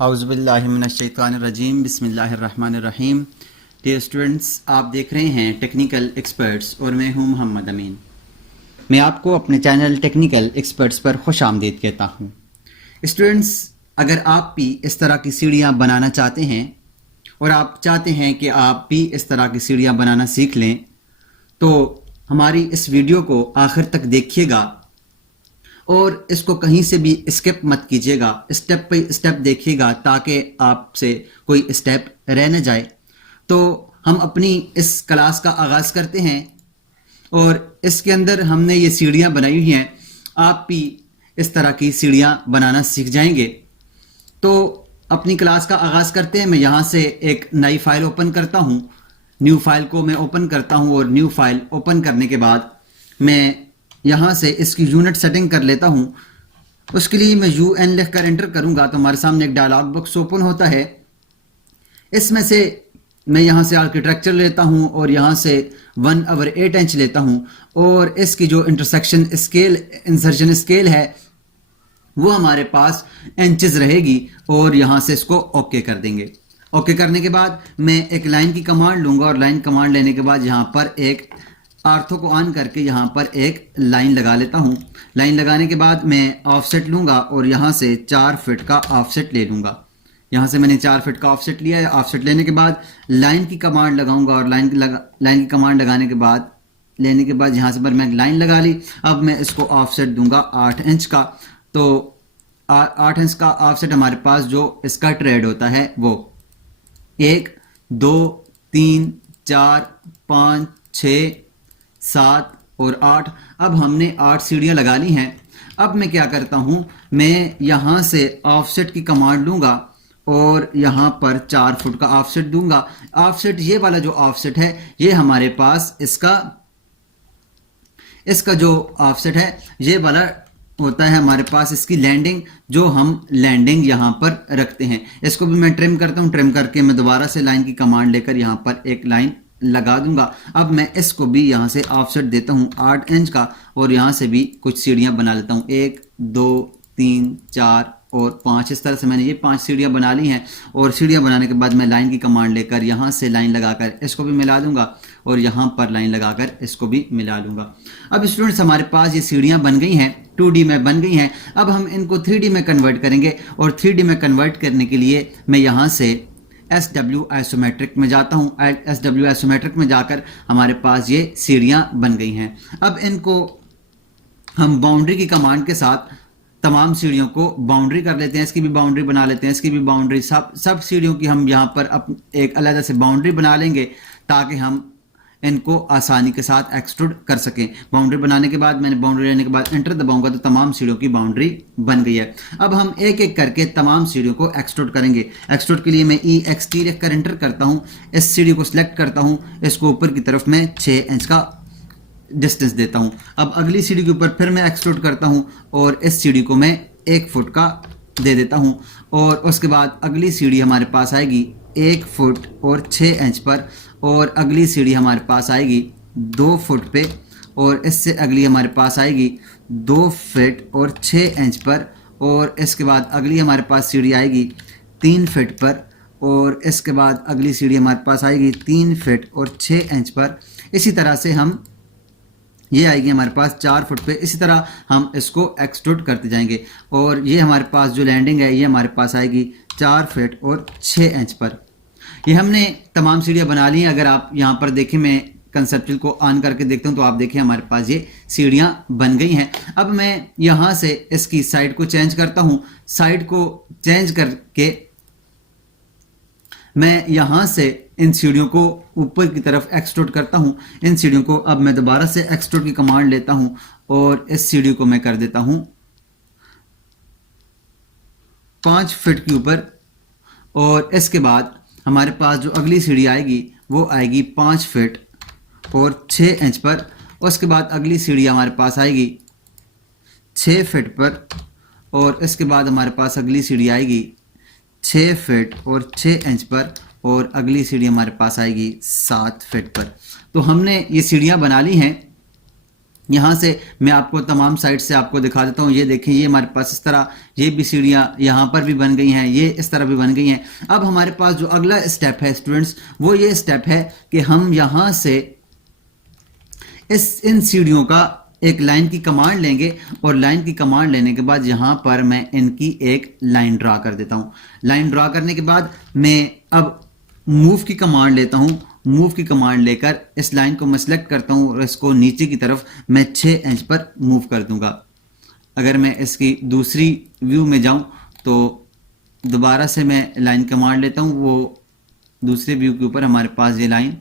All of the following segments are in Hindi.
औज़ुबिल्लाहिमिनश्शैतानिर्रजीम बिस्मिल्लाहिर्रहमानिर्रहीम। डियर स्टूडेंट्स, आप देख रहे हैं टेक्निकल एक्सपर्ट्स और मैं हूं मोहम्मद अमीन। मैं आपको अपने चैनल टेक्निकल एक्सपर्ट्स पर खुश आमदीद कहता हूं। स्टूडेंट्स, अगर आप भी इस तरह की सीढ़ियां बनाना चाहते हैं और आप चाहते हैं कि आप भी इस तरह की सीढ़ियां बनाना सीख लें, तो हमारी इस वीडियो को आखिर तक देखिएगा और इसको कहीं से भी स्किप मत कीजिएगा, स्टेप बाय स्टेप देखिएगा ताकि आपसे कोई स्टेप रह न जाए। तो हम अपनी इस क्लास का आगाज़ करते हैं और इसके अंदर हमने ये सीढ़ियाँ बनाई हुई हैं। आप भी इस तरह की सीढ़ियाँ बनाना सीख जाएंगे। तो अपनी क्लास का आगाज़ करते हैं। मैं यहाँ से एक नई फाइल ओपन करता हूँ। न्यू फाइल को मैं ओपन करता हूँ और न्यू फाइल ओपन करने के बाद मैं यहाँ से इसकी यूनिट सेटिंग कर लेता हूँ। उसके लिए मैं UN लिख कर एंटर करूँगा तो हमारे सामने एक डायलॉग बॉक्स ओपन होता है। इसमें से मैं यहाँ से आर्किटेक्चर लेता हूँ और यहाँ से 1/8 इंच लेता हूँ और इसकी जो इंटरसेक्शन स्केल इंसर्शन स्केल है वो हमारे पास इंचेस रहेगी और यहाँ से इसको ओके कर देंगे। ओके करने के बाद मैं एक लाइन की कमांड लूँगा और लाइन कमांड लेने के बाद यहाँ पर एक आर्थो को ऑन करके यहाँ पर एक लाइन लगा लेता हूँ। लाइन लगाने के बाद मैं ऑफसेट लूँगा और यहाँ से 4 फीट का ऑफसेट ले लूँगा। यहाँ से मैंने 4 फीट का ऑफसेट लिया है। ऑफसेट लेने के बाद लाइन की कमांड लगाऊंगा और लाइन की कमांड लगाने के बाद यहाँ से पर मैं लाइन लगा ली। अब मैं इसको ऑफसेट दूंगा 8 इंच का। तो 8 इंच का ऑफसेट हमारे पास जो इसका ट्रेड होता है वो 1 2 3 4 5 6 7 और 8। अब हमने 8 सीढ़ियाँ लगा ली हैं। अब मैं क्या करता हूँ, मैं यहाँ से ऑफसेट की कमांड लूँगा और यहाँ पर 4 फुट का ऑफसेट दूंगा। ऑफसेट ये वाला जो ऑफसेट है ये हमारे पास इसका जो ऑफसेट है ये वाला होता है हमारे पास इसकी लैंडिंग, जो हम लैंडिंग यहाँ पर रखते हैं। इसको भी मैं ट्रिम करता हूँ। ट्रिम करके मैं दोबारा से लाइन की कमांड लेकर यहाँ पर एक लाइन लगा दूंगा। अब मैं इसको भी यहाँ से ऑफसेट देता हूँ 8 इंच का और यहाँ से भी कुछ सीढ़ियाँ बना लेता हूँ। 1 2 3 4 और 5। इस तरह से मैंने ये 5 सीढ़ियाँ बना ली हैं और सीढ़ियाँ बनाने के बाद मैं लाइन की कमांड लेकर यहाँ से लाइन लगाकर इसको भी मिला दूंगा और यहाँ पर लाइन लगाकर इसको भी मिला लूँगा। अब स्टूडेंट्स, हमारे पास ये सीढ़ियाँ बन गई हैं, 2D में बन गई हैं। अब हम इनको 3D में कन्वर्ट करेंगे और 3D में कन्वर्ट करने के लिए मैं यहाँ से SW आइसोमेट्रिक में जाता हूँ। SW आइसोमेट्रिक में जाकर हमारे पास ये सीढ़ियाँ बन गई हैं। अब इनको हम बाउंड्री की कमांड के साथ तमाम सीढ़ियों को बाउंड्री कर लेते हैं। इसकी भी बाउंड्री बना लेते हैं, इसकी भी बाउंड्री, सब सीढ़ियों की हम यहाँ पर एक अलग से बाउंड्री बना लेंगे ताकि हम इनको आसानी के साथ एक्सट्रूड कर सकें। बाउंड्री बनाने के बाद मैंने बाउंड्री लेने के बाद एंटर दबाऊंगा तो तमाम सीढ़ियों की बाउंड्री बन गई है। अब हम एक एक करके तमाम सीढ़ियों को एक्सट्रूड करेंगे। एक्सट्रूड के लिए मैं EXT लिख कर एंटर करता हूँ। इस सीढ़ी को सिलेक्ट करता हूँ, इसको ऊपर की तरफ मैं 6 इंच का डिस्टेंस देता हूं। अब अगली सीढ़ी के ऊपर फिर मैं एक्सट्रूड करता हूं और इस सीढ़ी को मैं 1 फुट का दे देता हूं और उसके बाद अगली सीढ़ी हमारे पास आएगी 1 फुट और 6 इंच पर और अगली सीढ़ी हमारे पास आएगी 2 फुट पे और इससे अगली हमारे पास आएगी 2 फीट और 6 इंच पर और इसके बाद अगली हमारे पास सीढ़ी आएगी 3 फीट पर और इसके बाद अगली सीढ़ी हमारे पास आएगी 3 फीट और 6 इंच पर। इसी तरह से हम ये आएगी हमारे पास 4 फुट पे। इसी तरह हम इसको एक्सट्रूड करते जाएंगे और ये हमारे पास जो लैंडिंग है ये हमारे पास आएगी 4 फीट और 6 इंच पर। ये हमने तमाम सीढ़ियाँ बना ली हैं। अगर आप यहाँ पर देखें, मैं कंसेप्चुअल को ऑन करके देखता हूँ तो आप देखें हमारे पास ये सीढ़ियाँ बन गई हैं। अब मैं यहाँ से इसकी साइड को चेंज करता हूँ। साइड को चेंज करके मैं यहाँ से इन सीढ़ियों को ऊपर की तरफ एक्सट्रूड करता हूँ। इन सीढ़ियों को अब मैं दोबारा से एक्सट्रूड की कमांड लेता हूँ और इस सीढ़ी को मैं कर देता हूँ 5 फीट के ऊपर और इसके बाद हमारे पास जो अगली सीढ़ी आएगी वो आएगी 5 फीट और 6 इंच पर। उसके बाद अगली सीढ़ी हमारे पास आएगी 6 फीट पर और इसके बाद हमारे पास अगली सीढ़ी आएगी 6 फीट और 6 इंच पर और अगली सीढ़ी हमारे पास आएगी 7 फीट पर। तो हमने ये सीढ़ियाँ बना ली हैं यहाँ से मैं आपको तमाम साइड से आपको दिखा देता हूँ। ये देखिए, ये हमारे पास इस तरह ये भी सीढ़ियाँ यहाँ पर भी बन गई हैं, ये इस तरह भी बन गई हैं। अब हमारे पास जो अगला स्टेप है स्टूडेंट्स, वो ये स्टेप है कि हम यहाँ से इन सीढ़ियों का एक लाइन की कमांड लेंगे और लाइन की कमांड लेने के बाद यहाँ पर मैं इनकी एक लाइन ड्रा कर देता हूँ। लाइन ड्रा करने के बाद मैं अब मूव की कमांड लेता हूँ। मूव की कमांड लेकर इस लाइन को मैं सिलेक्ट करता हूँ और इसको नीचे की तरफ मैं 6 इंच पर मूव कर दूंगा। अगर मैं इसकी दूसरी व्यू में जाऊँ तो दोबारा से मैं लाइन कमांड लेता हूँ। वो दूसरे व्यू के ऊपर हमारे पास ये लाइन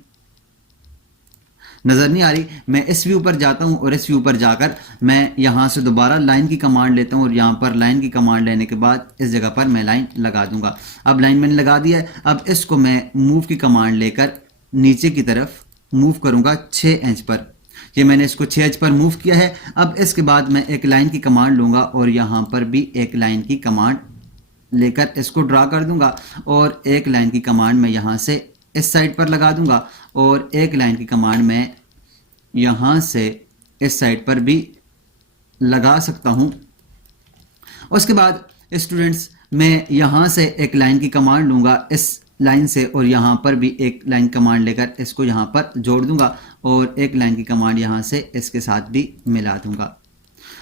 नज़र नहीं आ रही। मैं इस व्यू पर जाता हूं और इस व्यू पर जाकर मैं यहां से दोबारा लाइन की कमांड लेता हूं और यहां पर लाइन की कमांड लेने के बाद इस जगह पर मैं लाइन लगा दूंगा। अब लाइन मैंने लगा दिया है। अब इसको मैं मूव की कमांड लेकर नीचे की तरफ मूव करूंगा 6 इंच पर। ये मैंने इसको 6 इंच पर मूव किया है। अब इसके बाद मैं एक लाइन की कमांड लूंगा और यहाँ पर भी एक लाइन की कमांड लेकर इसको ड्रा कर दूंगा और एक लाइन की कमांड मैं यहाँ से इस साइड पर लगा दूंगा और एक लाइन की कमांड मैं यहाँ से इस साइड पर भी लगा सकता हूँ। उसके बाद स्टूडेंट्स मैं यहाँ से एक लाइन की कमांड लूँगा इस लाइन से और यहाँ पर भी एक लाइन कमांड लेकर इसको यहाँ पर जोड़ दूंगा और एक लाइन की कमांड यहाँ से इसके साथ भी मिला दूंगा।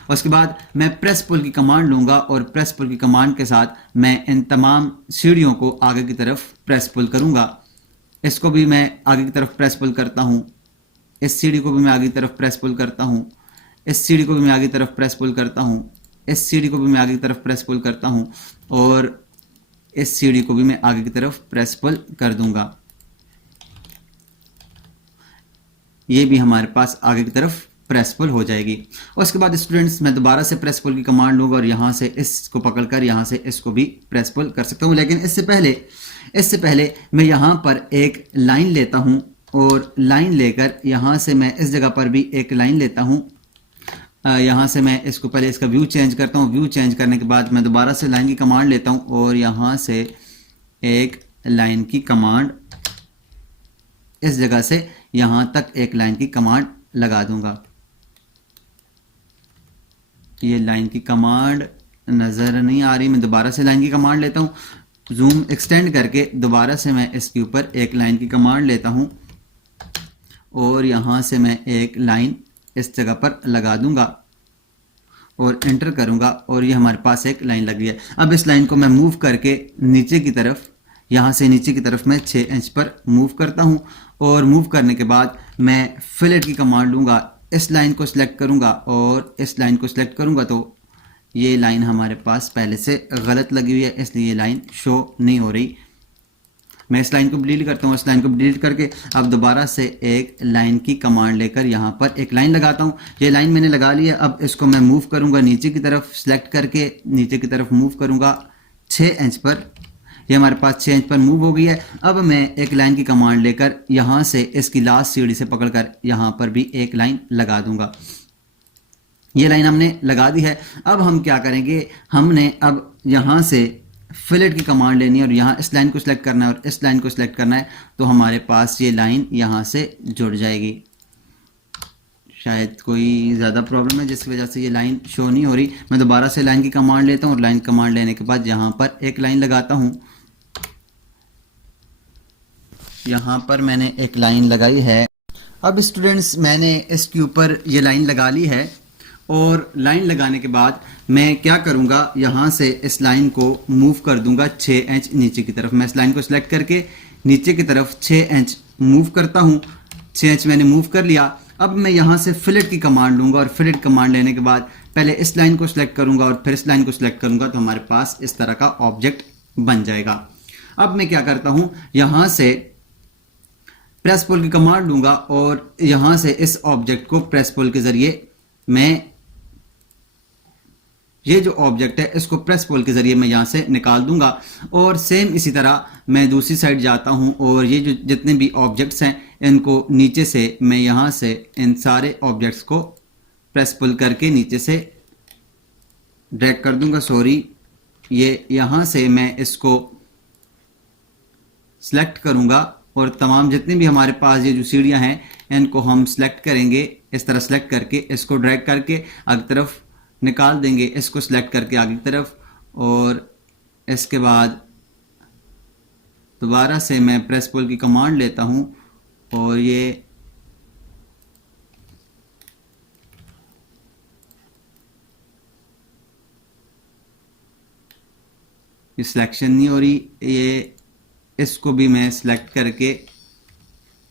उसके बाद मैं प्रेस पुल की कमांड लूँगा और प्रेस पुल की कमांड के साथ मैं इन तमाम सीढ़ियों को आगे की तरफ प्रेस पुल करूँगा। इसको भी मैं आगे की तरफ प्रेस पुल करता हूँ, इस सीढ़ी को भी मैं आगे की तरफ प्रेस पुल करता हूँ, इस सीढ़ी को भी मैं आगे की तरफ प्रेस पुल करता हूँ, इस सीढ़ी को भी मैं आगे की तरफ प्रेस पुल करता हूँ और इस सीढ़ी को भी मैं आगे की तरफ प्रेस पुल कर दूंगा। ये भी हमारे पास आगे की तरफ प्रेस पुल हो जाएगी। और उसके बाद स्टूडेंट्स मैं दोबारा से प्रेस पुल की कमांड लूँगा और यहाँ से इसको पकड़कर यहाँ से इसको भी प्रेस पुल कर सकता हूँ। लेकिन इससे पहले मैं यहाँ पर एक लाइन लेता हूँ और लाइन लेकर यहाँ से मैं इस जगह पर भी एक लाइन लेता हूँ। यहाँ से मैं इसको पहले इसका व्यू चेंज करता हूँ। व्यू चेंज करने के बाद मैं दोबारा से लाइन की कमांड लेता हूँ और यहाँ से एक लाइन की कमांड इस जगह से यहाँ तक एक लाइन की कमांड लगा दूंगा। ये लाइन की कमांड नज़र नहीं आ रही, मैं दोबारा से लाइन की कमांड लेता हूँ। जूम एक्सटेंड करके दोबारा से मैं इसके ऊपर एक लाइन की कमांड लेता हूँ और यहाँ से मैं एक लाइन इस जगह पर लगा दूंगा और एंटर करूंगा और ये हमारे पास एक लाइन लग गई है। अब इस लाइन को मैं मूव करके नीचे की तरफ, यहाँ से नीचे की तरफ मैं 6 इंच पर मूव करता हूँ और मूव करने के बाद मैं फिलेट की कमांड लूँगा। इस लाइन को सिलेक्ट करूँगा और इस लाइन को सिलेक्ट करूँगा तो ये लाइन हमारे पास पहले से गलत लगी हुई है, इसलिए ये लाइन शो नहीं हो रही। मैं इस लाइन को डिलीट करता हूँ। इस लाइन को डिलीट करके अब दोबारा से एक लाइन की कमांड लेकर यहाँ पर एक लाइन लगाता हूँ। ये लाइन मैंने लगा ली है। अब इसको मैं मूव करूँगा नीचे की तरफ, सेलेक्ट करके नीचे की तरफ मूव करूँगा 6 इंच पर। ये हमारे पास 6 इंच पर मूव हो गई है। अब मैं एक लाइन की कमांड लेकर यहाँ से इसकी लास्ट सीढ़ी से पकड़कर यहाँ पर भी एक लाइन लगा दूंगा। ये लाइन हमने लगा दी है। अब हम क्या करेंगे, हमने अब यहाँ से फिलेट की कमांड लेनी है और यहाँ इस लाइन को सिलेक्ट करना है और इस लाइन को सिलेक्ट करना है तो हमारे पास ये लाइन यहाँ से जुड़ जाएगी। शायद कोई ज़्यादा प्रॉब्लम है जिसकी वजह से ये लाइन शो नहीं हो रही। मैं दोबारा से लाइन की कमांड लेता हूँ और लाइन कमांड लेने के बाद यहाँ पर एक लाइन लगाता हूँ। यहाँ पर मैंने एक लाइन लगाई है। अब स्टूडेंट्स मैंने इसके ऊपर ये लाइन लगा ली है और लाइन लगाने के बाद मैं क्या करूँगा, यहाँ से इस लाइन को मूव कर दूँगा 6 इंच नीचे की तरफ। मैं इस लाइन को सिलेक्ट करके नीचे की तरफ 6 इंच मूव करता हूँ। 6 इंच मैंने मूव कर लिया। अब मैं यहाँ से फिलेट की कमांड लूँगा और फिलेट कमांड लेने के बाद पहले इस लाइन को सिलेक्ट करूँगा और फिर इस लाइन को सिलेक्ट करूँगा तो हमारे पास इस तरह का ऑब्जेक्ट बन जाएगा। अब मैं क्या करता हूँ, यहाँ से प्रेस पुल की कमांड लूँगा और यहाँ से इस ऑब्जेक्ट को प्रेस पुल के ज़रिए मैं ये जो ऑब्जेक्ट है इसको प्रेस पुल के ज़रिए मैं यहाँ से निकाल दूंगा। और सेम इसी तरह मैं दूसरी साइड जाता हूँ और ये जो जितने भी ऑब्जेक्ट्स हैं इनको नीचे से मैं यहाँ से इन सारे ऑब्जेक्ट्स को प्रेस पुल करके नीचे से ड्रैग कर दूंगा। ये यहाँ से मैं इसको सिलेक्ट करूँगा और तमाम जितने भी हमारे पास ये जो सीढ़ियाँ हैं इनको हम सिलेक्ट करेंगे इस तरह सेलेक्ट करके इसको ड्रैग करके आगे तरफ निकाल देंगे, इसको सेलेक्ट करके आगे की तरफ, और इसके बाद दोबारा से मैं प्रेस पुल की कमांड लेता हूं और ये सिलेक्शन नहीं हो रही, ये इसको भी मैं सिलेक्ट करके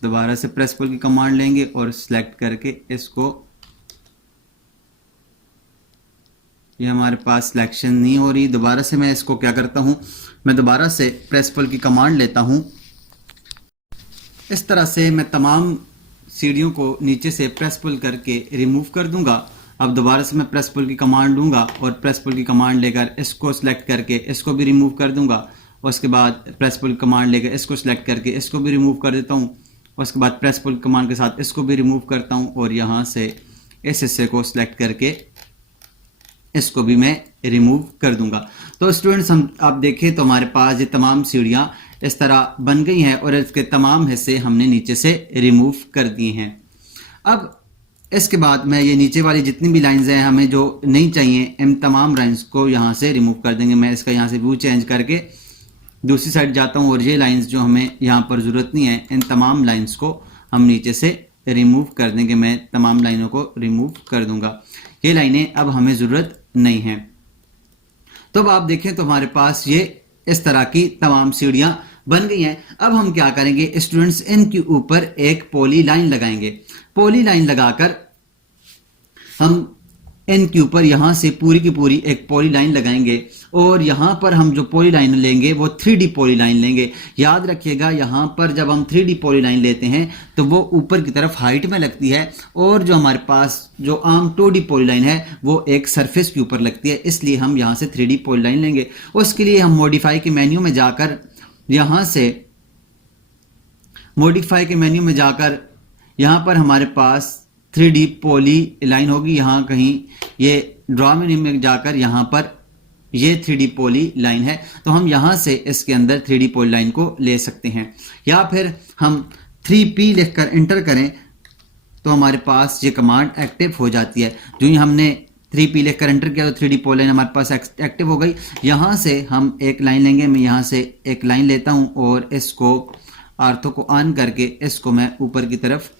दोबारा से प्रेस पुल की कमांड लेंगे और सिलेक्ट करके इसको, ये हमारे पास सिलेक्शन नहीं हो रही। दोबारा से मैं इसको क्या करता हूं, मैं दोबारा से प्रेस पुल की कमांड लेता हूं। इस तरह से मैं तमाम सीढ़ियों को नीचे से प्रेस पुल करके रिमूव कर दूंगा। अब दोबारा से मैं प्रेस पुल की कमांड लूंगा और प्रेस पुल की कमांड लेकर इसको सिलेक्ट करके इसको भी रिमूव कर दूंगा। उसके बाद प्रेस पुल कमांड लेकर इसको सिलेक्ट करके इसको भी रिमूव कर देता हूँ। उसके बाद प्रेस पुल कमांड के साथ इसको भी रिमूव करता हूँ और यहाँ से इस हिस्से को सिलेक्ट करके इसको भी मैं रिमूव कर दूंगा। तो स्टूडेंट्स, हम आप देखें तो हमारे पास ये तमाम सीढ़ियाँ इस तरह बन गई हैं और इसके तमाम हिस्से हमने नीचे से रिमूव कर दिए हैं। अब इसके बाद मैं ये नीचे वाली जितनी भी लाइंस हैं हमें जो नहीं चाहिए, इन तमाम लाइंस को यहाँ से रिमूव कर देंगे। मैं इसका यहाँ से व्यू चेंज करके दूसरी साइड जाता हूँ और ये लाइंस जो हमें यहाँ पर ज़रूरत नहीं है, इन तमाम लाइंस को हम नीचे से रिमूव कर देंगे। मैं तमाम लाइनों को रिमूव कर दूंगा, ये लाइनें अब हमें ज़रूरत नहीं है। तो अब आप देखें तो हमारे पास ये इस तरह की तमाम सीढ़ियाँ बन गई हैं। अब हम क्या करेंगे स्टूडेंट्स, इनके ऊपर एक पॉली लाइन लगाएंगे। पॉली लाइन लगाकर हम इनके ऊपर यहाँ से पूरी की पूरी एक पॉली लाइन लगाएंगे और यहाँ पर हम जो पॉली लाइन लेंगे वो 3D पॉली लाइन लेंगे। याद रखिएगा, यहाँ पर जब हम 3D पॉली लाइन लेते हैं तो वो ऊपर की तरफ हाइट में लगती है और जो हमारे पास जो आम 2D पॉली लाइन है वो एक सरफेस के ऊपर लगती है, इसलिए हम यहाँ से 3D पॉली लाइन लेंगे। उसके लिए हम मॉडिफाई के मेन्यू में जाकर यहाँ से मॉडिफाई के मेन्यू में जाकर यहाँ पर हमारे पास 3D पॉली लाइन होगी, यहाँ कहीं ये ड्रॉ मेन्यू में जाकर यहाँ पर ये 3D पॉली लाइन है, तो हम यहाँ से इसके अंदर 3D पॉली लाइन को ले सकते हैं। या फिर हम 3P लिखकर एंटर करें तो हमारे पास ये कमांड एक्टिव हो जाती है। जो ही हमने 3P लिखकर एंटर किया तो 3D पॉली लाइन हमारे पास एक्टिव हो गई। यहाँ से हम एक लाइन लेंगे, मैं यहाँ से एक लाइन लेता हूँ और इसको आर्थो को ऑन करके इसको मैं ऊपर की तरफ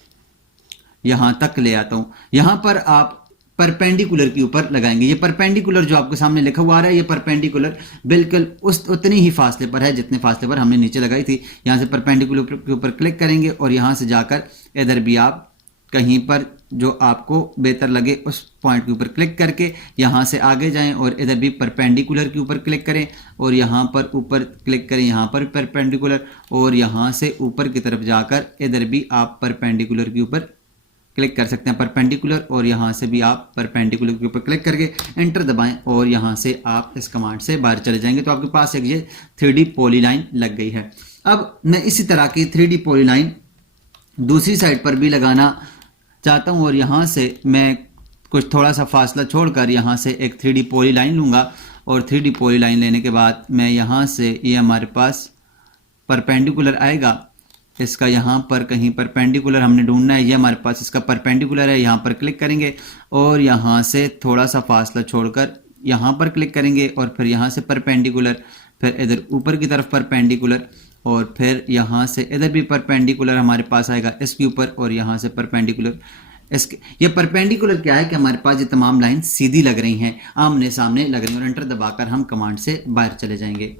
यहाँ तक ले आता हूँ। यहाँ पर आप परपेंडिकुलर के ऊपर लगाएंगे। ये परपेंडिकुलर जो आपके सामने लिखा हुआ आ रहा है, ये परपेंडिकुलर बिल्कुल उतनी ही फासले पर है जितने फासले पर हमने नीचे लगाई थी। यहाँ से परपेंडिकुलर के ऊपर क्लिक करेंगे और यहाँ से जाकर इधर भी आप कहीं पर जो आपको बेहतर लगे उस पॉइंट के ऊपर क्लिक करके यहाँ से आगे जाएं और इधर भी परपेंडिकुलर के ऊपर क्लिक करें और यहाँ पर ऊपर क्लिक करें, यहाँ पर परपेंडिकुलर, और यहाँ से ऊपर की तरफ जाकर इधर भी आप परपेंडिकुलर के ऊपर क्लिक कर सकते हैं, परपेंडिकुलर, और यहाँ से भी आप परपेंडिकुलर के ऊपर क्लिक करके एंटर दबाएं और यहाँ से आप इस कमांड से बाहर चले जाएंगे तो आपके पास एक ये 3D पॉली लाइन लग गई है। अब मैं इसी तरह की 3D पॉली लाइन दूसरी साइड पर भी लगाना चाहता हूँ और यहाँ से मैं कुछ थोड़ा सा फासला छोड़कर यहाँ से एक 3D पॉली लाइन लूँगा और 3D पॉली लाइन लेने के बाद मैं यहाँ से ये हमारे पास परपेंडिकुलर आएगा, इसका यहाँ पर कहीं परपेंडिकुलर हमने ढूंढना है, ये हमारे पास इसका परपेंडिकुलर है। यहाँ पर क्लिक करेंगे और यहाँ से थोड़ा सा फासला छोड़कर यहाँ पर क्लिक करेंगे और फिर यहाँ से परपेंडिकुलर, फिर इधर ऊपर की तरफ परपेंडिकुलर और फिर यहाँ से इधर भी परपेंडिकुलर हमारे पास आएगा इसके ऊपर और यहाँ से परपेंडिकुलर। इसके ये परपेंडिकुलर क्या है कि हमारे पास ये तमाम लाइन सीधी लग रही हैं, आमने सामने लग रही हैं और एंटर दबाकर हम कमांड से बाहर चले जाएंगे।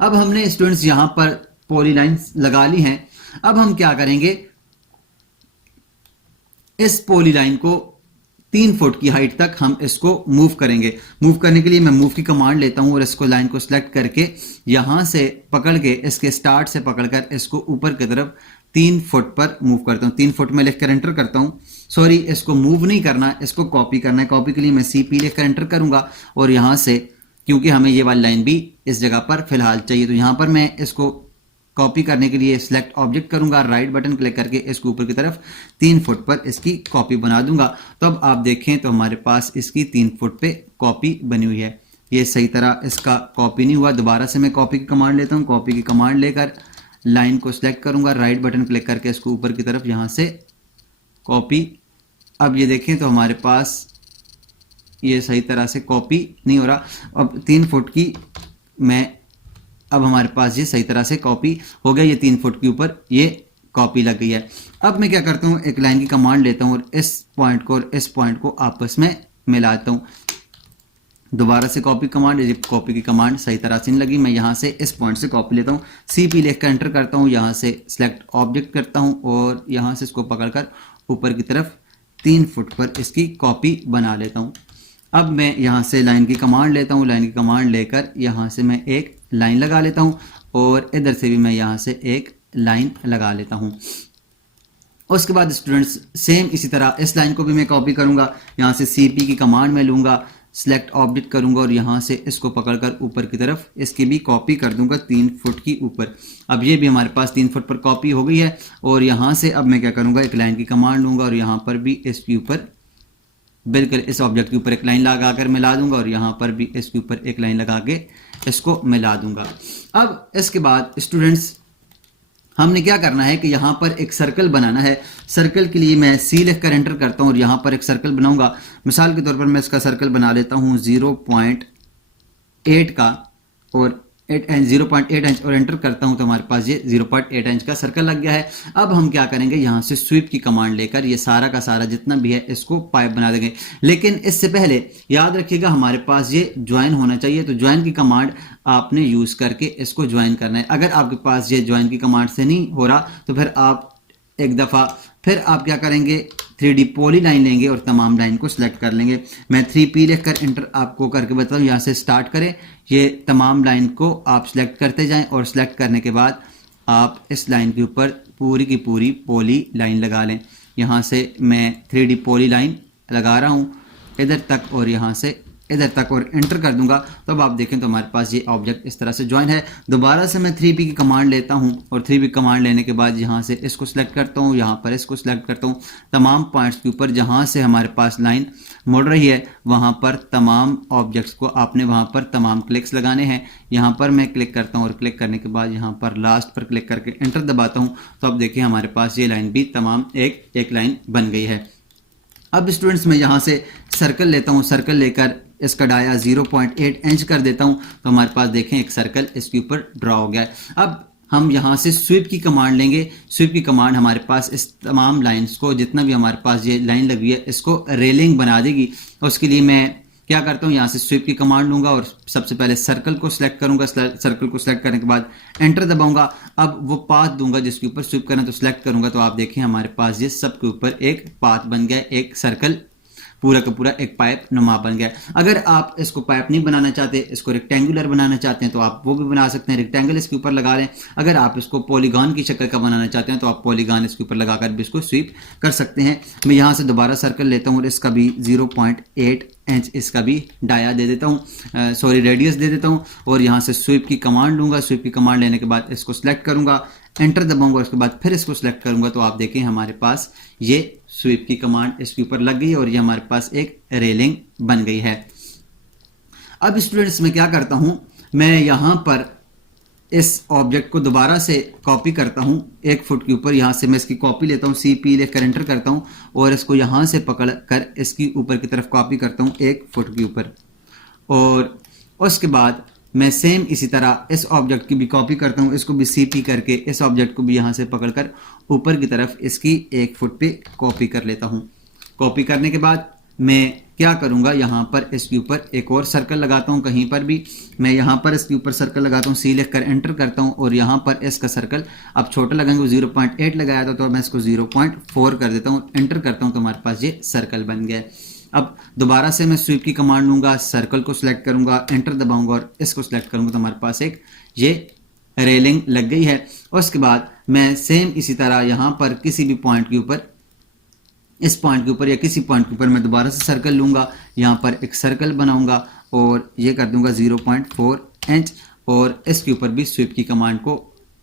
अब हमने स्टूडेंट्स यहाँ पर पॉली लाइन्स लगा ली हैं। अब हम क्या करेंगे, इस पॉली लाइन को 3 फुट की हाइट तक हम इसको मूव करेंगे। मूव करने के लिए मैं मूव की कमांड लेता हूं और इसको लाइन को सिलेक्ट करके यहां से पकड़ के इसके स्टार्ट से पकड़कर इसको ऊपर की तरफ 3 फुट पर मूव करता हूं। 3 फुट में लिखकर एंटर करता हूं। सॉरी, इसको मूव नहीं करना, इसको कॉपी करना है। कॉपी के लिए मैं CP लिखकर एंटर करूंगा और यहां से क्योंकि हमें ये वाली लाइन भी इस जगह पर फिलहाल चाहिए तो यहां पर मैं इसको कॉपी करने के लिए सिलेक्ट ऑब्जेक्ट करूंगा, राइट बटन क्लिक करके इसको ऊपर की तरफ 3 फुट पर इसकी कॉपी बना दूंगा। तो अब आप देखें तो हमारे पास इसकी 3 फुट पे कॉपी बनी हुई है। ये सही तरह इसका कॉपी नहीं हुआ, दोबारा से मैं कॉपी की कमांड लेता हूँ। कॉपी की कमांड लेकर लाइन को सिलेक्ट करूंगा, राइट बटन क्लिक करके इसको ऊपर की तरफ यहाँ से कॉपी अब ये देखें तो हमारे पास ये सही तरह से कॉपी नहीं हो रहा। अब 3 फुट की मैं, अब हमारे पास ये सही तरह से कॉपी हो गया, ये 3 फुट के ऊपर ये कॉपी लग गई है। अब मैं क्या करता हूँ, एक लाइन की कमांड लेता हूँ और इस पॉइंट को और इस पॉइंट को आपस में मिलाता हूँ। दोबारा से कॉपी कमांड, ये कॉपी की कमांड सही तरह से नहीं लगी, मैं यहाँ से इस पॉइंट से कॉपी लेता हूँ, CP लिख कर एंटर करता हूँ, यहाँ से सिलेक्ट ऑब्जेक्ट करता हूँ और यहाँ से इसको पकड़कर ऊपर की तरफ 3 फुट पर इसकी कॉपी बना लेता हूँ। अब मैं यहाँ से लाइन की कमांड लेता हूँ, लाइन की कमांड लेकर यहाँ से मैं एक लाइन लगा लेता हूँ और इधर से भी मैं यहाँ से एक लाइन लगा लेता हूँ। उसके बाद स्टूडेंट्स सेम इसी तरह इस लाइन को भी मैं कॉपी करूँगा, यहाँ से CP की कमांड में लूँगा, सिलेक्ट ऑब्जेक्ट करूँगा और यहाँ से इसको पकड़कर ऊपर की तरफ इसकी भी कॉपी कर दूंगा 3 फुट की ऊपर। अब ये भी हमारे पास 3 फुट पर कॉपी हो गई है और यहाँ से अब मैं क्या करूँगा, एक लाइन की कमांड लूँगा और यहाँ पर भी इसके ऊपर बिल्कुल इस ऑब्जेक्ट के ऊपर एक लाइन लगा कर मिला दूंगा और यहाँ पर भी इसके ऊपर एक लाइन लगा के इसको मिला दूंगा। अब इसके बाद स्टूडेंट्स हमने क्या करना है कि यहाँ पर एक सर्कल बनाना है। सर्कल के लिए मैं C लिख कर एंटर करता हूँ और यहाँ पर एक सर्कल बनाऊंगा। मिसाल के तौर पर मैं इसका सर्कल बना लेता हूँ 0.8 का और 0.8 इंच और एंटर करता हूं तो हमारे पास ये 0.8 इंच का सर्कल लग गया है। अब हम क्या करेंगे, यहाँ से स्वीप की कमांड लेकर ये सारा का सारा जितना भी है इसको पाइप बना देंगे। लेकिन इससे पहले याद रखिएगा हमारे पास ये ज्वाइन होना चाहिए, तो ज्वाइन की कमांड आपने यूज करके इसको ज्वाइन करना है। अगर आपके पास ये ज्वाइन की कमांड से नहीं हो रहा तो फिर आप एक दफ़ा फिर आप क्या करेंगे, 3D पॉली लाइन लेंगे और तमाम लाइन को सिलेक्ट कर लेंगे। मैं 3P लिखकर एंटर आपको करके बताऊँ, यहाँ से स्टार्ट करें, ये तमाम लाइन को आप सिलेक्ट करते जाएं और सिलेक्ट करने के बाद आप इस लाइन के ऊपर पूरी की पूरी पॉली लाइन लगा लें। यहाँ से मैं 3D पॉली लाइन लगा रहा हूँ इधर तक और यहाँ से इधर तक और एंटर कर दूंगा। तो अब आप देखें तो हमारे पास ये ऑब्जेक्ट इस तरह से ज्वाइन है। दोबारा से मैं 3P की कमांड लेता हूं और 3P कमांड लेने के बाद यहाँ से इसको सिलेक्ट करता हूँ, यहाँ पर इसको सिलेक्ट करता हूँ। तमाम पॉइंट्स के ऊपर जहाँ से हमारे पास लाइन मुड़ रही है वहाँ पर तमाम ऑब्जेक्ट्स को आपने वहाँ पर तमाम क्लिक्स लगाने हैं। यहाँ पर मैं क्लिक करता हूँ और क्लिक करने के बाद यहाँ पर लास्ट पर क्लिक करके एंटर दबाता हूँ। तो अब देखिए हमारे पास ये लाइन भी तमाम एक लाइन बन गई है। अब स्टूडेंट्स मैं यहाँ से सर्कल लेता हूँ, सर्कल लेकर इसका डाया 0.8 इंच कर देता हूँ तो हमारे पास देखें एक सर्कल इसके ऊपर ड्रॉ हो गया है। अब हम यहाँ से स्वीप की कमांड लेंगे। स्वीप की कमांड हमारे पास इस तमाम लाइंस को, जितना भी हमारे पास ये लाइन लगी है, इसको रेलिंग बना देगी। उसके लिए मैं क्या करता हूँ, यहाँ से स्वीप की कमांड लूंगा और सबसे पहले सर्कल को सिलेक्ट करूंगा। सर्कल को सिलेक्ट करने के बाद एंटर दबाऊंगा। अब वो पाथ दूंगा जिसके ऊपर स्वीप करना, तो सिलेक्ट करूंगा तो आप देखें हमारे पास ये सबके ऊपर एक पाथ बन गया, एक सर्कल पूरा का पूरा एक पाइप नुमा बन गया। अगर आप इसको पाइप नहीं बनाना चाहते, इसको रेक्टेंगुलर बनाना चाहते हैं तो आप वो भी बना सकते हैं, रेक्टेंगल इसके ऊपर लगा लें। अगर आप इसको पॉलीगॉन की शक्ल का बनाना चाहते हैं तो आप पॉलीगॉन इसके ऊपर लगाकर भी इसको स्वीप कर सकते हैं। मैं यहाँ से दोबारा सर्कल लेता हूँ और इसका भी 0.8 इंच इसका भी डाया दे देता हूँ, रेडियस दे देता हूँ और यहाँ से स्वीप की कमांड लूँगा। स्वीप की कमांड लेने के बाद इसको सिलेक्ट करूँगा, एंटर दबाऊंगा, उसके बाद फिर इसको सिलेक्ट करूंगा तो आप देखें हमारे पास ये स्वीप की कमांड इसके ऊपर लग गई और ये हमारे पास एक रेलिंग बन गई है। अब स्टूडेंट्स मैं क्या करता हूं, मैं यहां पर इस ऑब्जेक्ट को दोबारा से कॉपी करता हूं 1 फुट के ऊपर। यहां से मैं इसकी कॉपी लेता हूं, CP लिखकर एंटर करता हूं और इसको यहां से पकड़ कर इसकी ऊपर की तरफ कॉपी करता हूं 1 फुट के ऊपर। और उसके बाद मैं सेम इसी तरह इस ऑब्जेक्ट की भी कॉपी करता हूं, इसको भी CP करके इस ऑब्जेक्ट को भी यहां से पकड़कर ऊपर की तरफ इसकी 1 फुट पे कॉपी कर लेता हूं। कॉपी करने के बाद मैं क्या करूंगा, यहां पर इसके ऊपर एक और सर्कल लगाता हूं। कहीं पर भी मैं यहां पर इसके ऊपर सर्कल लगाता हूं, C लिख कर एंटर करता हूं और यहां पर इसका सर्कल अब छोटा लगाएंगे, 0.8 लगाया था तो मैं इसको 0.4 कर देता हूं, एंटर करता हूं तो हमारे पास ये सर्कल बन गया। अब दोबारा से मैं स्वीप की कमांड लूंगा, सर्कल को सिलेक्ट करूंगा, एंटर दबाऊंगा और इसको सिलेक्ट करूंगा तो हमारे पास एक ये रेलिंग लग गई है। और उसके बाद मैं सेम इसी तरह यहां पर किसी भी पॉइंट के ऊपर, इस पॉइंट के ऊपर या किसी पॉइंट के ऊपर मैं दोबारा से सर्कल लूंगा, यहां पर एक सर्कल बनाऊंगा और ये कर दूंगा 0.4 इंच और इसके ऊपर भी स्वीप की कमांड को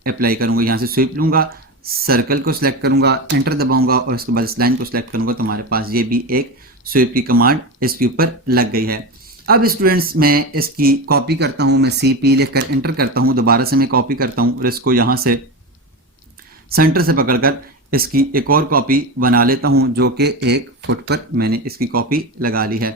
अप्लाई करूंगा। यहां से स्वीप लूंगा, सर्कल को सिलेक्ट करूंगा, एंटर दबाऊंगा और उसके बाद इस लाइन को सिलेक्ट करूंगा तो हमारे पास ये भी एक स्वीप की कमांड इसके ऊपर लग गई है। अब स्टूडेंट्स मैं इसकी कॉपी करता हूं, मैं CP लिखकर एंटर करता हूं, दोबारा से मैं कॉपी करता हूं और इसको यहां से सेंटर से पकड़कर इसकी एक और कॉपी बना लेता हूं जो कि 1 फुट पर मैंने इसकी कॉपी लगा ली है।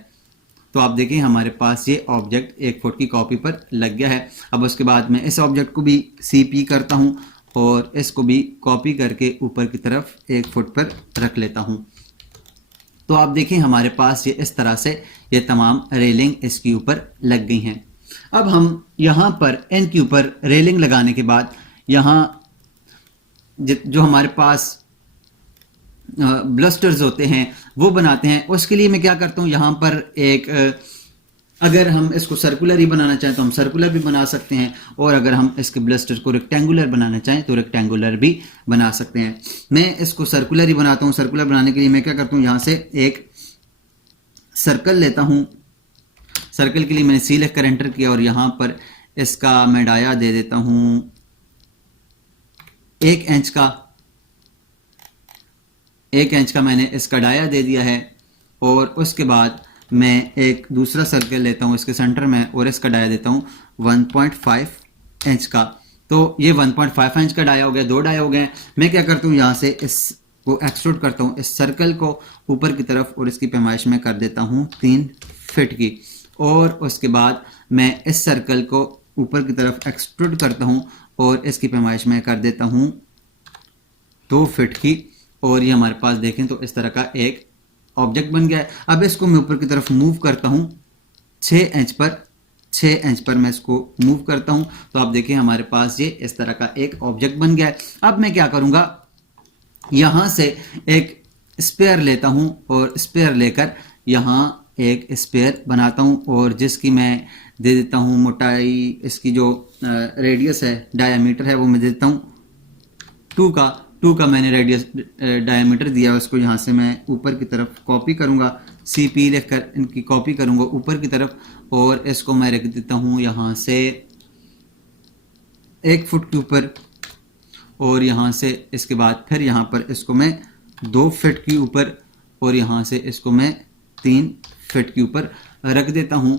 तो आप देखिए हमारे पास ये ऑब्जेक्ट 1 फुट की कॉपी पर लग गया है। अब उसके बाद मैं इस ऑब्जेक्ट को भी CP करता हूं और इसको भी कॉपी करके ऊपर की तरफ 1 फुट पर रख लेता हूं। तो आप देखिए हमारे पास ये इस तरह से ये तमाम रेलिंग इसके ऊपर लग गई हैं। अब हम यहाँ पर इनके ऊपर रेलिंग लगाने के बाद यहाँ जो हमारे पास ब्लस्टर्स होते हैं वो बनाते हैं। उसके लिए मैं क्या करता हूँ, यहाँ पर एक अगर हम इसको सर्कुलर ही बनाना चाहें तो हम सर्कुलर भी बना सकते हैं, और अगर हम इसके ब्लस्टर को रेक्टेंगुलर बनाना चाहें तो रेक्टेंगुलर भी बना सकते हैं। मैं इसको सर्कुलर ही बनाता हूँ। सर्कुलर बनाने के लिए मैं क्या करता हूँ, यहाँ से एक सर्कल लेता हूँ। सर्कल के लिए मैंने C लिख कर एंटर किया और यहाँ पर इसका मैं डाया दे देता हूँ 1 इंच का। 1 इंच का मैंने इसका डाया दे दिया है। और उसके बाद मैं एक दूसरा सर्कल लेता हूँ इसके सेंटर में और इसका डाया देता हूँ 1.5 इंच का। तो ये 1.5 इंच का डाया हो गया, 2 डाया हो गए। मैं क्या करता हूँ, यहाँ से इसको एक्सट्रूड करता हूँ इस सर्कल को ऊपर की तरफ और इसकी पैमाइश में कर देता हूँ 3 फीट की। और उसके बाद मैं इस सर्कल को ऊपर की तरफ एक्सट्रूड करता हूँ और इसकी पैमाइश में कर देता हूँ 2 फीट की। और ये हमारे पास देखें तो इस तरह का एक ऑब्जेक्ट बन गया है। अब इसको मैं ऊपर की तरफ मूव करता हूँ 6 इंच पर मैं इसको मूव करता हूँ। तो आप देखिए हमारे पास ये इस तरह का एक ऑब्जेक्ट बन गया है। अब मैं क्या करूँगा, यहाँ से एक स्पेयर लेता हूँ और स्पेयर लेकर यहाँ एक स्पेयर बनाता हूँ और जिसकी मैं दे देता हूँ मोटाई, इसकी जो रेडियस है, डायामीटर है, वो मैं दे देता हूँ 2 का मैंने रेडियस डायमीटर दिया है। उसको यहाँ से मैं ऊपर की तरफ कॉपी करूँगा, CP लिखकर इनकी कॉपी करूँगा ऊपर की तरफ और इसको मैं रख देता हूँ यहाँ से 1 फुट के ऊपर। और यहाँ से इसके बाद फिर यहाँ पर इसको मैं 2 फीट के ऊपर और यहाँ से इसको मैं 3 फीट के ऊपर रख देता हूँ।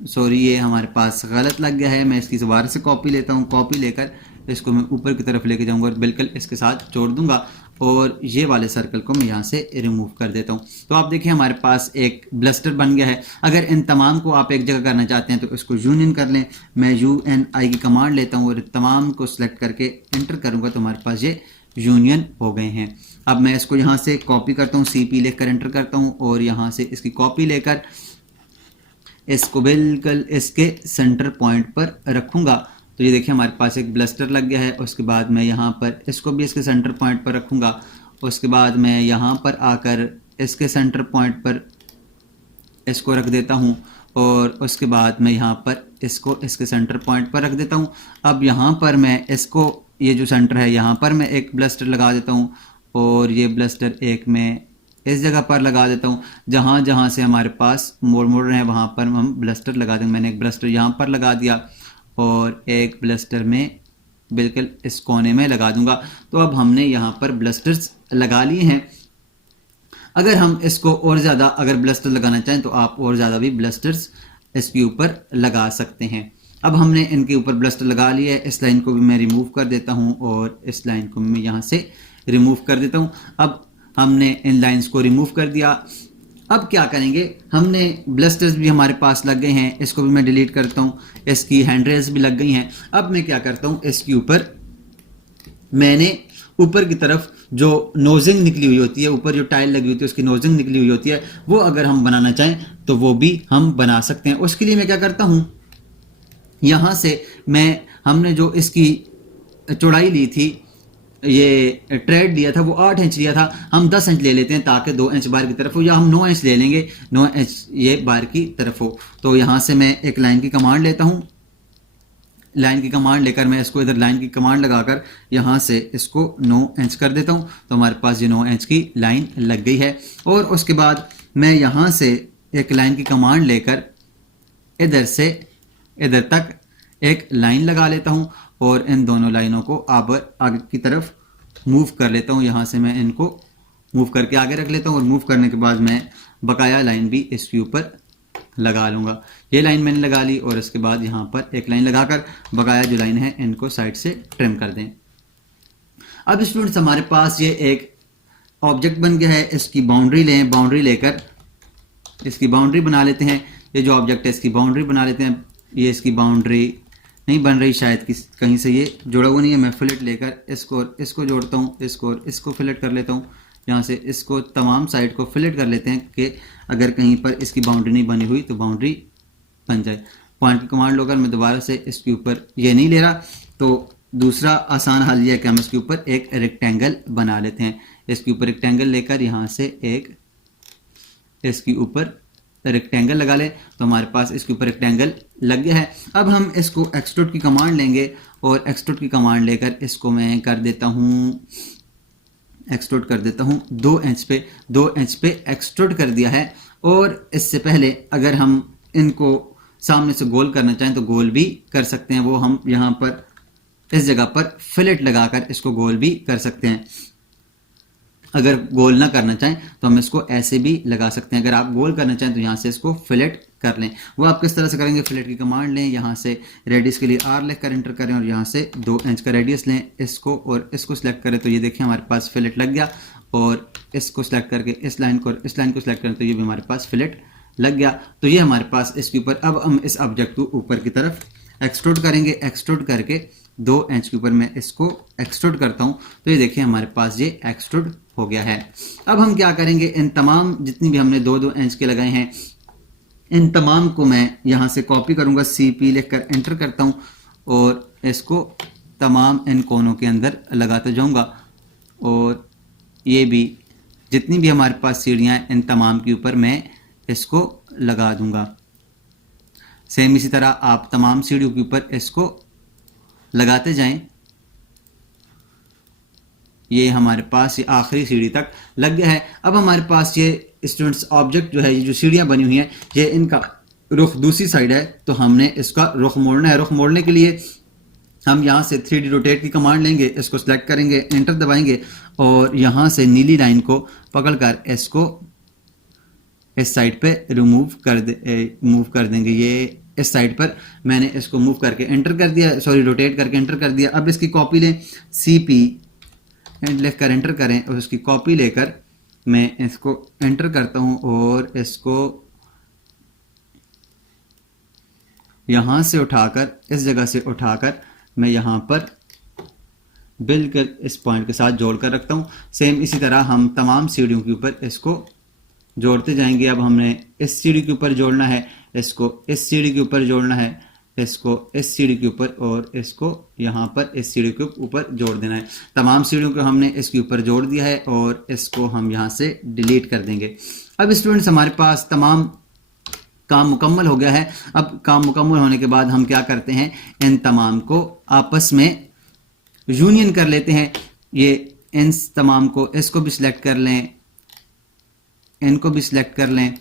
सॉरी, ये हमारे पास गलत लग गया है। मैं इसकी दोबारा से कॉपी लेता हूँ। कॉपी लेकर इसको मैं ऊपर की तरफ लेके जाऊंगा और बिल्कुल इसके साथ जोड़ दूंगा और ये वाले सर्कल को मैं यहाँ से रिमूव कर देता हूँ। तो आप देखिए हमारे पास एक ब्लस्टर बन गया है। अगर इन तमाम को आप एक जगह करना चाहते हैं तो इसको यूनियन कर लें। मैं UNI की कमांड लेता हूँ और तमाम को सिलेक्ट करके एंटर करूँगा तो हमारे पास ये यूनियन हो गए हैं। अब मैं इसको यहाँ से कॉपी करता हूँ, CP लेकर एंटर करता हूँ और यहाँ से इसकी कॉपी लेकर इसको बिल्कुल इसके सेंटर पॉइंट पर रखूँगा। तो ये देखिए हमारे पास एक ब्लस्टर लग गया है। उसके बाद मैं यहाँ पर इसको भी इसके सेंटर पॉइंट पर रखूँगा। उसके बाद मैं यहाँ पर आकर इसके सेंटर पॉइंट पर इसको रख देता हूँ और उसके बाद मैं यहाँ पर इसको इसके सेंटर पॉइंट पर रख देता हूँ। अब यहाँ पर मैं इसको, ये जो सेंटर है यहाँ पर मैं एक ब्लस्टर लगा देता हूँ और ये ब्लस्टर एक मैं इस जगह पर लगा देता हूँ। जहाँ जहाँ से हमारे पास मोड़ रहे हैं वहाँ पर हम ब्लस्टर लगा देंगे। मैंने एक ब्लस्टर यहाँ पर लगा दिया और एक ब्लस्टर में बिल्कुल इस कोने में लगा दूंगा। तो अब हमने यहाँ पर ब्लस्टर्स लगा लिए हैं। अगर हम इसको और ज़्यादा अगर ब्लस्टर लगाना चाहें तो आप और ज़्यादा भी ब्लस्टर्स इसके ऊपर लगा सकते हैं। अब हमने इनके ऊपर ब्लस्टर लगा लिया है। इस लाइन को भी मैं रिमूव कर देता हूँ और इस लाइन को मैं यहाँ से रिमूव कर देता हूँ। अब हमने इन लाइंस को रिमूव कर दिया। अब क्या करेंगे, हमने ब्लस्टर्स भी हमारे पास लग गए हैं, इसको भी मैं डिलीट करता हूँ। इसकी हैंड रेल्स भी लग गई हैं। अब मैं क्या करता हूँ, इसके ऊपर मैंने ऊपर की तरफ जो नोजिंग निकली हुई होती है, ऊपर जो टाइल लगी होती है उसकी नोजिंग निकली हुई होती है, वो अगर हम बनाना चाहें तो वो भी हम बना सकते हैं। उसके लिए मैं क्या करता हूँ, यहाँ से हमने जो इसकी चौड़ाई ली थी, ये ट्रेड लिया था वो 8 इंच लिया था, हम 10 इंच ले लेते हैं ताकि 2 इंच बाहर की तरफ हो, या हम 9 इंच ले लेंगे, 9 इंच ये बाहर की तरफ हो। तो यहाँ से मैं एक लाइन की कमांड लेता हूँ। लाइन की कमांड लेकर मैं इसको इधर लाइन की कमांड लगाकर यहाँ से इसको 9 इंच कर देता हूँ। तो हमारे पास ये 9 इंच की लाइन लग गई है। और उसके बाद मैं यहाँ से एक लाइन की कमांड लेकर इधर से इधर तक एक लाइन लगा लेता हूँ और इन दोनों लाइनों को आगे की तरफ मूव कर लेता हूँ। यहाँ से मैं इनको मूव करके आगे रख लेता हूँ और मूव करने के बाद मैं बकाया लाइन भी इसके ऊपर लगा लूँगा। ये लाइन मैंने लगा ली और इसके बाद यहाँ पर एक लाइन लगाकर बकाया जो लाइन है इनको साइड से ट्रिम कर दें। अब स्टूडेंट्स हमारे पास ये एक ऑब्जेक्ट बन गया है, इसकी बाउंड्री लें, बाउंड्री लेकर इसकी बाउंड्री बना लेते हैं। ये जो ऑब्जेक्ट है इसकी बाउंड्री बना लेते हैं। ये इसकी बाउंड्री नहीं बन रही शायद कहीं से ये जुड़ा हुआ नहीं है। मैं फिलेट लेकर इसको जोड़ता हूँ, इसको फिलेट कर लेता हूँ। यहाँ से इसको तमाम साइड को फिलेट कर लेते हैं कि अगर कहीं पर इसकी बाउंड्री नहीं बनी हुई तो बाउंड्री बन जाए। पॉइंट की कमांड लोकर मैं दोबारा से इसके ऊपर ये नहीं ले रहा, तो दूसरा आसान हल यह है कि हम इसके ऊपर एक रेक्टेंगल बना लेते हैं। इसके ऊपर रेक्टेंगल लेकर यहाँ से एक इसके ऊपर रेक्टेंगल लगा ले, तो हमारे पास इसके ऊपर रेक्टेंगल लग गया है। अब हम इसको एक्सट्रूड की कमांड लेंगे और एक्सट्रूड की कमांड लेकर इसको मैं कर देता हूँ, एक्सट्रूड कर देता हूँ 2 इंच पे एक्सट्रूड कर दिया है। और इससे पहले अगर हम इनको सामने से गोल करना चाहें तो गोल भी कर सकते हैं। वो हम यहाँ पर इस जगह पर फिलेट लगाकर इसको गोल भी कर सकते हैं। अगर गोल ना करना चाहें तो हम इसको ऐसे भी लगा सकते हैं। अगर आप गोल करना चाहें तो यहाँ से इसको फिलेट कर लें। वो आप किस तरह से करेंगे, फिलेट की कमांड लें, यहाँ से रेडियस के लिए R लिखकर एंटर करें और यहाँ से 2 इंच का रेडियस लें, इसको और इसको सिलेक्ट करें तो ये देखिए हमारे पास फिलेट लग गया। और इसको सिलेक्ट करके इस लाइन को सिलेक्ट करें तो ये भी हमारे पास फिलेट लग गया। तो ये हमारे पास इसके ऊपर, अब हम इस ऑब्जेक्ट को ऊपर की तरफ एक्सट्रूड करेंगे। एक्सट्रूड करके 2 इंच के ऊपर मैं इसको एक्सट्रूड करता हूँ तो ये देखिए हमारे पास ये एक्सट्रूड हो गया है। अब हम क्या करेंगे, इन तमाम जितनी भी हमने 2-2 इंच के लगाए हैं इन तमाम को मैं यहाँ से कॉपी करूँगा, CP लिखकर एंटर करता हूँ और इसको तमाम इन कोनों के अंदर लगाता जाऊँगा। और ये भी जितनी भी हमारे पास सीढ़ियाँ हैं इन तमाम के ऊपर मैं इसको लगा दूँगा। सेम इसी तरह आप तमाम सीढ़ियों के ऊपर इसको लगाते जाएं। ये हमारे पास ये आखिरी सीढ़ी तक लग गया है। अब हमारे पास ये स्टूडेंट्स ऑब्जेक्ट जो है, ये जो सीढ़ियाँ बनी हुई हैं, ये इनका रुख दूसरी साइड है तो हमने इसका रुख मोड़ना है। रुख मोड़ने के लिए हम यहाँ से 3D रोटेट की कमांड लेंगे, इसको सिलेक्ट करेंगे, एंटर दबाएंगे और यहाँ से नीली लाइन को पकड़कर इसको इस साइड पे मूव कर देंगे। ये इस साइड पर मैंने इसको मूव करके एंटर कर दिया, रोटेट करके एंटर कर दिया। अब इसकी कॉपी लें, CP लिखकर एंटर करें और उसकी कॉपी लेकर मैं इसको एंटर करता हूँ और इसको यहाँ से उठाकर इस जगह से उठाकर मैं यहाँ पर बिल्कुल इस पॉइंट के साथ जोड़ कर रखता हूँ। सेम इसी तरह हम तमाम सीढ़ियों के ऊपर इसको जोड़ते जाएंगे। अब हमने इस सीढ़ी के ऊपर जोड़ना है, इसको इस सीढ़ी के ऊपर जोड़ना है, इसको इस सीढ़ी के ऊपर और इसको यहाँ पर इस सीढ़ी के ऊपर जोड़ देना है। तमाम सीढ़ियों को हमने इसके ऊपर जोड़ दिया है और इसको हम यहाँ से डिलीट कर देंगे। अब स्टूडेंट्स हमारे पास तमाम काम मुकम्मल हो गया है। अब काम मुकम्मल होने के बाद हम क्या करते हैं, इन तमाम को आपस में यूनियन कर लेते हैं। ये इन तमाम को, इसको भी सिलेक्ट कर लें, इनको भी सिलेक्ट कर लें।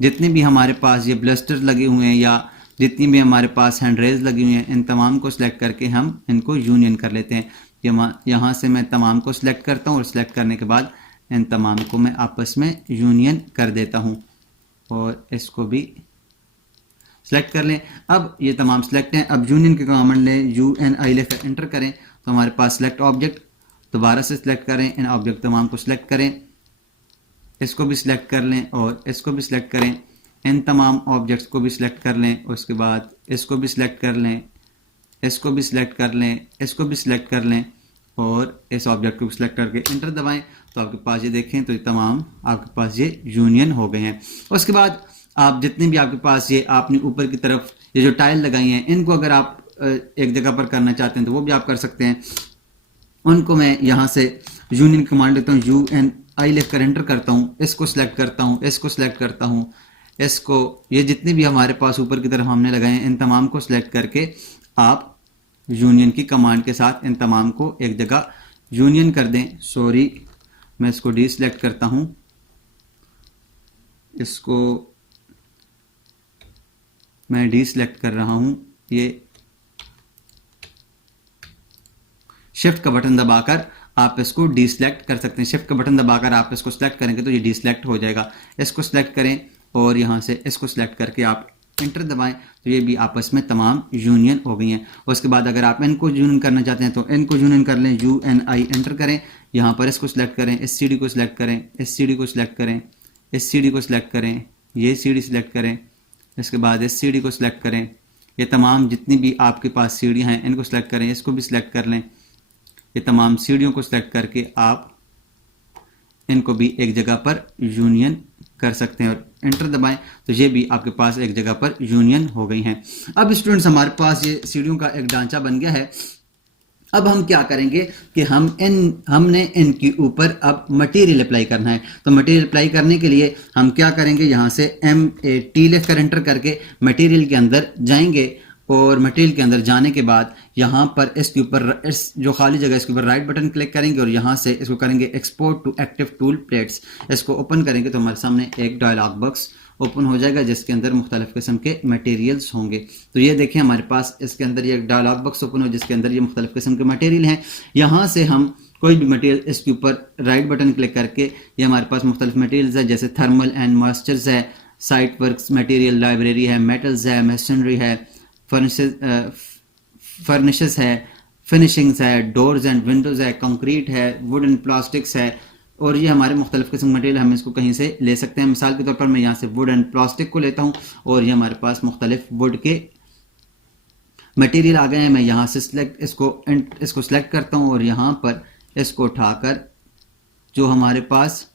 जितने भी हमारे पास ये ब्लस्टर लगे हुए हैं या जितनी भी हमारे पास हैंड रेज लगी हुई हैं इन तमाम को सिलेक्ट करके हम इनको यूनियन कर लेते हैं। यहाँ से मैं तमाम को सिलेक्ट करता हूँ और सिलेक्ट करने के बाद इन तमाम को मैं आपस में यूनियन कर देता हूँ और इसको भी सिलेक्ट कर लें। अब ये तमाम सिलेक्ट हैं। अब यूनियन के कमांड लें, UNI लेकर एंटर करें तो हमारे पास सिलेक्ट ऑब्जेक्ट, दोबारा से सिलेक्ट करें, इन ऑब्जेक्ट तमाम को सिलेक्ट करें, इसको भी सिलेक्ट कर लें और इसको भी सिलेक्ट करें। इन तमाम ऑब्जेक्ट्स को भी सिलेक्ट कर लें, उसके बाद इसको भी सिलेक्ट कर लें, इसको भी सिलेक्ट कर लें, इसको भी सिलेक्ट कर लें और इस ऑब्जेक्ट को भी सिलेक्ट करके एंटर दबाएं तो आपके पास ये देखें तो ये तमाम आपके पास ये यूनियन हो गए हैं। उसके बाद आप जितने भी आपके पास ये आपने ऊपर की तरफ ये जो टाइल लगाई हैं इनको अगर आप एक जगह पर करना चाहते हैं तो वो भी आप कर सकते हैं। उनको मैं यहाँ से यूनियन कमांड देता हूँ, UNI लिखकर एंटर करता हूँ, इसको सिलेक्ट करता हूँ, इसको सिलेक्ट करता हूँ, इसको, ये जितने भी हमारे पास ऊपर की तरफ हमने लगाए हैं इन तमाम को सिलेक्ट करके आप यूनियन की कमांड के साथ इन तमाम को एक जगह यूनियन कर दें। सॉरी, मैं इसको डीसिलेक्ट करता हूँ, इसको मैं डीसिलेक्ट कर रहा हूँ। ये शिफ्ट का बटन दबाकर आप इसको डीसिलेक्ट कर सकते हैं। शिफ्ट का बटन दबाकर आप इसको सिलेक्ट करेंगे तो ये डीसिलेक्ट हो जाएगा। इसको सिलेक्ट करें और यहाँ से इसको सिलेक्ट करके आप एंटर दबाएं तो ये भी आपस में तमाम यूनियन हो गई हैं। उसके बाद अगर आप इनको यूनियन करना चाहते हैं तो इनको यूनियन कर लें, UNI एंटर करें, यहाँ पर इसको सिलेक्ट करें, इस CD को सिलेक्ट करें, इस CD को सिलेक्ट करें, इस CD को सिलेक्ट करें, ये CD सिलेक्ट करें, इसके बाद इस CD को सिलेक्ट करें, ये तमाम जितनी भी आपके पास सीढ़ियाँ हैं इनको सिलेक्ट करें, इसको भी सिलेक्ट कर लें। ये तमाम सीढ़ियों को सिलेक्ट करके आप इनको भी एक जगह पर यूनियन कर सकते हैं और एंटर दबाएं तो ये भी आपके पास एक जगह पर यूनियन हो गई हैं। अब स्टूडेंट्स हमारे पास ये सीढ़ियों का एक ढांचा बन गया है। अब हम क्या करेंगे कि हमने इनके ऊपर अब मटेरियल अप्लाई करना है। तो मटेरियल अप्लाई करने के लिए हम क्या करेंगे, यहाँ से MAT लिख कर एंटर करके मटेरियल के अंदर जाएंगे और मटेरियल के अंदर जाने के बाद यहाँ पर इसके ऊपर इस जो खाली जगह इसके ऊपर राइट बटन क्लिक करेंगे और यहाँ से इसको करेंगे export to active tool plates. इसको ओपन करेंगे तो हमारे सामने एक डायलॉग बॉक्स ओपन हो जाएगा जिसके अंदर मुख्तलिफ किस्म के मटेरियल्स होंगे। तो ये देखें हमारे पास इसके अंदर ये डायलॉग बॉक्स ओपन हो जिसके अंदर ये मुख्तलिफ किस्म के मटेरियल हैं। यहाँ से हम कोई भी मटेरियल इसके ऊपर राइट बटन क्लिक करके ये हमारे पास मुख्तलिफ मटेरियल्स है, जैसे थर्मल एंड मॉइस्चर्स है, साइट वर्क्स मटेरियल लाइब्रेरी है, मेटल्स है, मशीनरी है, फर्निशेस है, फिनिशिंग्स है, डोर्स एंड विंडोज़ है, कंक्रीट है, वुड एंड प्लास्टिक्स है और ये हमारे मुख्तलिफ किस्म मटेरियल हम इसको कहीं से ले सकते हैं। मिसाल के तौर पर मैं यहाँ से वुड एंड प्लास्टिक को लेता हूँ और ये हमारे पास मुख्तलिफ वुड के मटेरियल आ गए हैं। मैं यहाँ से इसको सिलेक्ट करता हूँ और यहाँ पर इसको उठाकर जो हमारे पास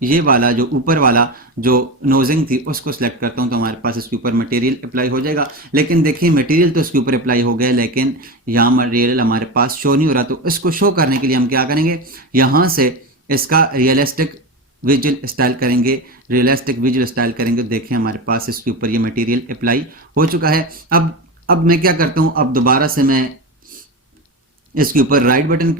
ये वाला जो ऊपर वाला जो नोजिंग थी उसको सिलेक्ट करता हूँ तो हमारे पास इसके ऊपर मटेरियल अप्लाई हो जाएगा। लेकिन देखिए मटेरियल तो इसके ऊपर अप्लाई हो गया लेकिन यहाँ मटेरियल हमारे पास शो नहीं हो रहा। तो इसको शो करने के लिए हम क्या करेंगे, यहाँ से इसका रियलिस्टिक विजुअल स्टाइल करेंगे। देखिए हमारे पास इसके ऊपर ये मटेरियल अप्लाई हो चुका है। अब मैं क्या करता हूँ, अब दोबारा से मैं इसके ऊपर राइट बटन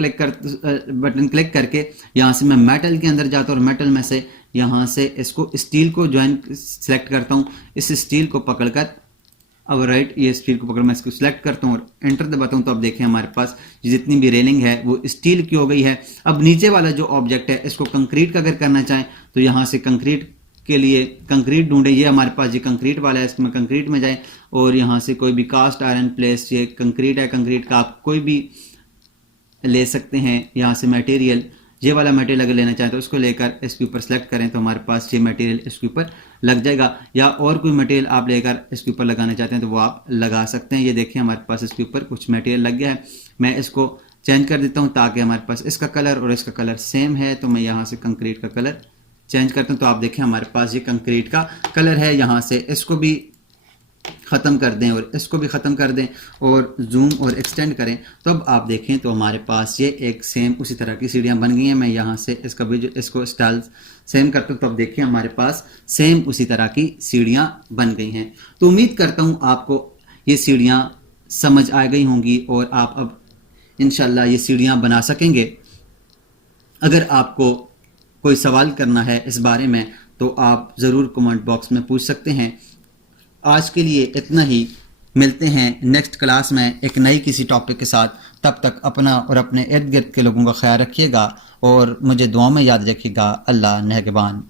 क्लिक करके यहाँ से मैं मेटल के अंदर जाता हूँ और मेटल में से यहाँ से इसको स्टील को ज्वाइन सेलेक्ट करता हूँ। इस स्टील को पकड़कर अब ये स्टील को पकड़ मैं इसको सिलेक्ट करता हूँ और एंटर दबाता हूँ तो अब देखें हमारे पास जितनी भी रेलिंग है वो स्टील की हो गई है। अब नीचे वाला जो ऑब्जेक्ट है इसको कंक्रीट का अगर करना चाहें तो यहाँ से कंक्रीट के लिए कंक्रीट ढूंढे। ये हमारे पास ये कंक्रीट वाला है, इसमें कंक्रीट में जाएं और यहाँ से कोई भी कास्ट आयरन प्लेस, ये कंक्रीट है, कंक्रीट का आप कोई भी ले सकते हैं। यहाँ से मटेरियल ये वाला मटेरियल अगर लेना चाहें तो उसको लेकर इसके ऊपर सेलेक्ट करें तो हमारे पास ये मटेरियल इसके ऊपर लग जाएगा। या और कोई मटेरियल आप लेकर इसके ऊपर लगाना चाहते हैं तो वो आप लगा सकते हैं। ये देखिए हमारे पास इसके ऊपर कुछ मटेरियल लग गया है। मैं इसको चेंज कर देता हूँ ताकि हमारे पास इसका कलर और इसका कलर सेम है। तो मैं यहाँ से कंक्रीट का कलर चेंज करता हूँ तो आप देखें हमारे पास ये कंक्रीट का कलर है। यहाँ से इसको भी ख़त्म कर दें और इसको भी ख़त्म कर दें और जूम और एक्सटेंड करें तो अब आप देखें तो हमारे पास ये एक सेम उसी तरह की सीढ़ियाँ बन गई हैं। मैं यहाँ से इसको स्टाइल सेम करता हूँ तो अब देखिए हमारे पास सेम उसी तरह की सीढ़ियाँ बन गई हैं। तो उम्मीद करता हूँ आपको ये सीढ़ियाँ समझ आ गई होंगी और आप अब इंशाल्लाह ये सीढ़ियाँ बना सकेंगे। अगर आपको कोई सवाल करना है इस बारे में तो आप ज़रूर कमेंट बॉक्स में पूछ सकते हैं। आज के लिए इतना ही, मिलते हैं नेक्स्ट क्लास में एक नई किसी टॉपिक के साथ। तब तक अपना और अपने इर्द गिर्द के लोगों का ख्याल रखिएगा और मुझे दुआ में याद रखिएगा। अल्लाह नेहगबान।